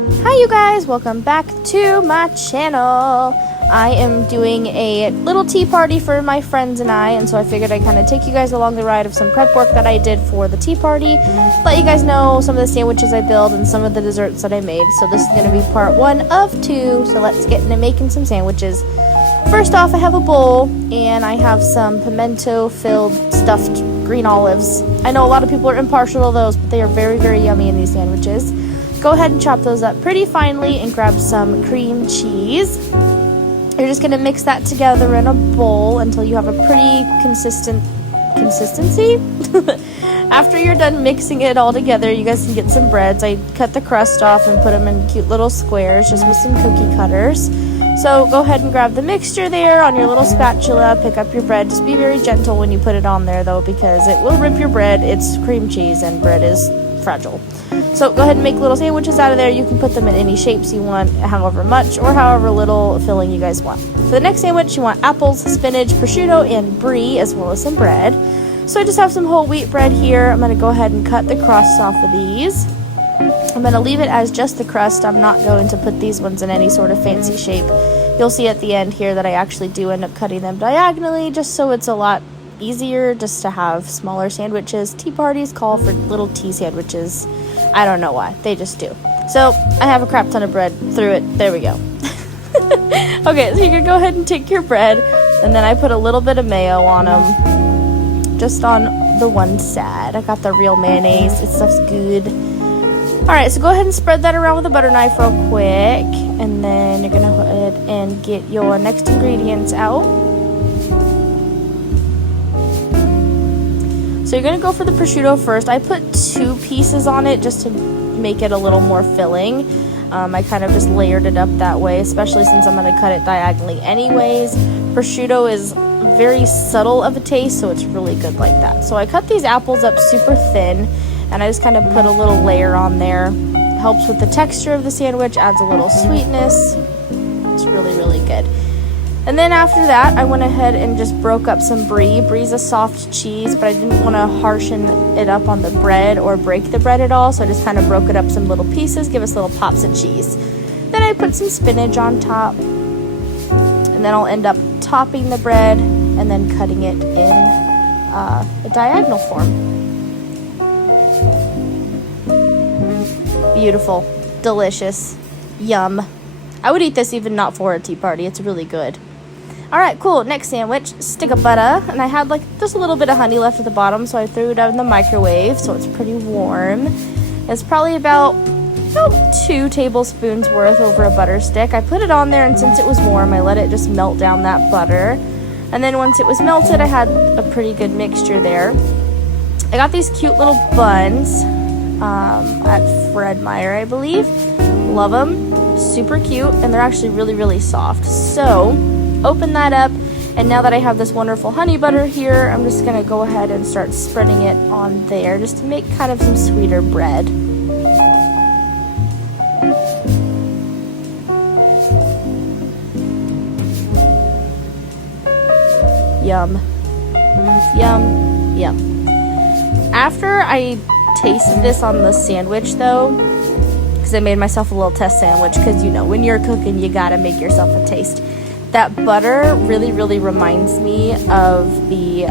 Hi you guys, welcome back to my channel. I am doing a little tea party for my friends and I, and so I figured I'd kind of take you guys along the ride of some prep work that I did for the tea party, let you guys know some of the sandwiches I built and some of the desserts that I made. So this is going to be part 1 of 2, so let's get into making some sandwiches. First off, I have a bowl and I have some pimento-filled stuffed green olives. I know a lot of people are impartial to those, but they are very, very yummy in these sandwiches. Go ahead and chop those up pretty finely and grab some cream cheese. You're just going to mix that together in a bowl until you have a pretty consistency. After you're done mixing it all together, you guys can get some breads. I cut the crust off and put them in cute little squares just with some cookie cutters. So go ahead and grab the mixture there on your little spatula, pick up your bread. Just be very gentle when you put it on there though, because it will rip your bread. It's cream cheese and bread is fragile. So go ahead and make little sandwiches out of there. You can put them in any shapes you want, however much or however little filling you guys want. For the next sandwich, you want apples, spinach, prosciutto, and brie, as well as some bread. So I just have some whole wheat bread here. I'm going to go ahead and cut the crusts off of these. I'm going to leave it as just the crust. I'm not going to put these ones in any sort of fancy shape. You'll see at the end here that I actually do end up cutting them diagonally, just so it's a lot easier just to have smaller sandwiches. Tea parties call for little tea sandwiches. I don't know why, they just do. So I have a crap ton of bread through it. There we go. Okay, so you can go ahead and take your bread, and then I put a little bit of mayo on them, just on the one side. I got the real mayonnaise. It stuff's good. All right, so go ahead and spread that around with a butter knife real quick, and then you're gonna go ahead and get your next ingredients out. So you're going to go for the prosciutto first. I put 2 pieces on it just to make it a little more filling. I kind of just layered it up that way, especially since I'm going to cut it diagonally anyways. Prosciutto is very subtle of a taste, so it's really good like that. So I cut these apples up super thin, and I just kind of put a little layer on there. Helps with the texture of the sandwich, adds a little sweetness. It's really, really good. And then after that, I went ahead and just broke up some brie. Brie's a soft cheese, but I didn't want to harshen it up on the bread or break the bread at all, so I just kind of broke it up some little pieces, give us little pops of cheese. Then I put some spinach on top, and then I'll end up topping the bread and then cutting it in a diagonal form. Beautiful, delicious, yum. I would eat this even not for a tea party. It's really good. All right, cool. Next sandwich, stick of butter. And I had like just a little bit of honey left at the bottom, so I threw it out in the microwave, so it's pretty warm. It's probably about 2 tablespoons worth over a butter stick. I put it on there, and since it was warm, I let it just melt down that butter. And then once it was melted, I had a pretty good mixture there. I got these cute little buns at Fred Meyer, I believe. Love them. Super cute, and they're actually really, really soft. So open that up, and now that I have this wonderful honey butter here, I'm just gonna go ahead and start spreading it on there just to make kind of some sweeter bread. Yum, yum, yum. After I tasted this on the sandwich though, because I made myself a little test sandwich, because you know when you're cooking you gotta make yourself a taste. That butter really, really reminds me of the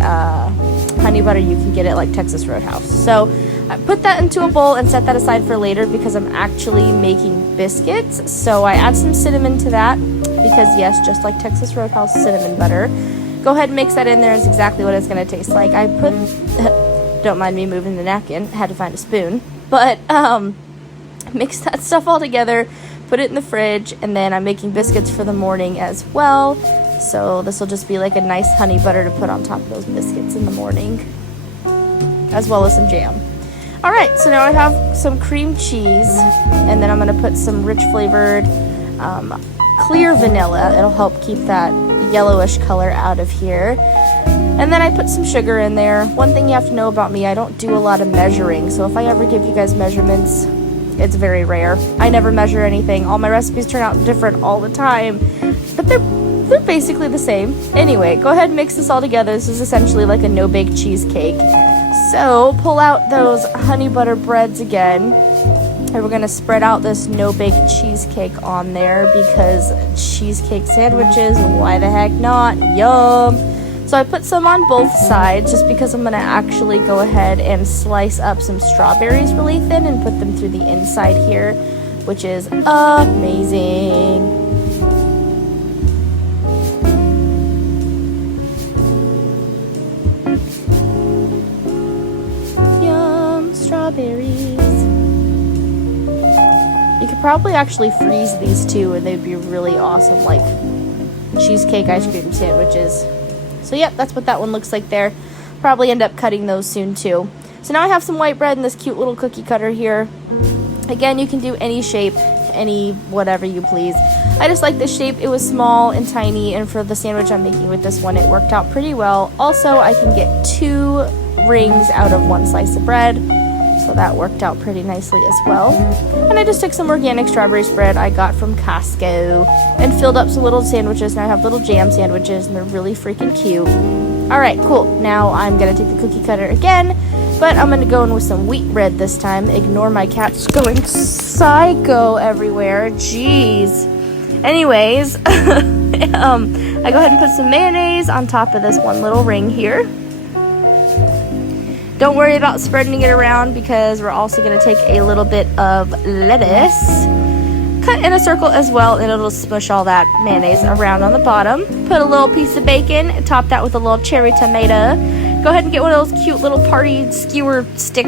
honey butter you can get at like Texas Roadhouse. So I put that into a bowl and set that aside for later because I'm actually making biscuits. So I add some cinnamon to that because yes, just like Texas Roadhouse cinnamon butter. Go ahead and mix that in there. It's exactly what it's going to taste like. I put, don't mind me moving the napkin, had to find a spoon, but mix that stuff all together, put it in the fridge, and then I'm making biscuits for the morning as well. So this will just be like a nice honey butter to put on top of those biscuits in the morning, as well as some jam. All right, so now I have some cream cheese, and then I'm gonna put some rich flavored clear vanilla. It'll help keep that yellowish color out of here. And then I put some sugar in there. One thing you have to know about me, I don't do a lot of measuring, so if I ever give you guys measurements, it's very rare. I never measure anything. All my recipes turn out different all the time, but they're basically the same. Anyway, go ahead and mix this all together. This is essentially like a no-bake cheesecake. So pull out those honey butter breads again, And we're gonna spread out this no-bake cheesecake on there because cheesecake sandwiches, why the heck not? Yum! So I put some on both sides just because I'm gonna actually go ahead and slice up some strawberries really thin and put them through the inside here, which is amazing. Yum, strawberries. You could probably actually freeze these too and they'd be really awesome, like cheesecake ice cream sandwiches. So yep, that's what that one looks like there. Probably end up cutting those soon too. So now I have some white bread in this cute little cookie cutter here. Again, you can do any shape, any whatever you please. I just like this shape. It was small and tiny, and for the sandwich I'm making with this one, it worked out pretty well. Also, I can get 2 rings out of 1 slice of bread. So that worked out pretty nicely as well. And I just took some organic strawberry spread I got from Costco and filled up some little sandwiches. Now I have little jam sandwiches and they're really freaking cute. Alright, cool. Now I'm going to take the cookie cutter again, but I'm going to go in with some wheat bread this time. Ignore my cats going psycho everywhere. Jeez. Anyways, I go ahead and put some mayonnaise on top of this one little ring here. Don't worry about spreading it around because we're also going to take a little bit of lettuce, cut in a circle as well, and it'll smush all that mayonnaise around on the bottom. Put a little piece of bacon, top that with a little cherry tomato. Go ahead and get one of those cute little party skewer stick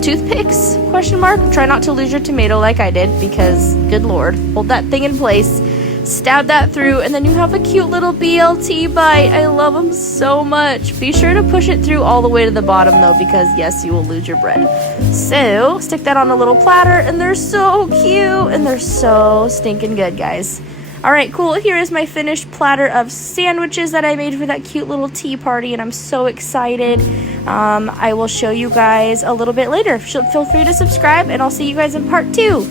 toothpicks, question mark. Try not to lose your tomato like I did because, good lord, hold that thing in place. Stab that through, and then you have a cute little BLT bite. I love them so much. Be sure to push it through all the way to the bottom though, because yes, you will lose your bread. So stick that on a little platter, and they're so cute and they're so stinking good, guys. All right, cool. Here is my finished platter of sandwiches that I made for that cute little tea party, and I'm so excited. I will show you guys a little bit later. Feel free to subscribe, and I'll see you guys in part 2.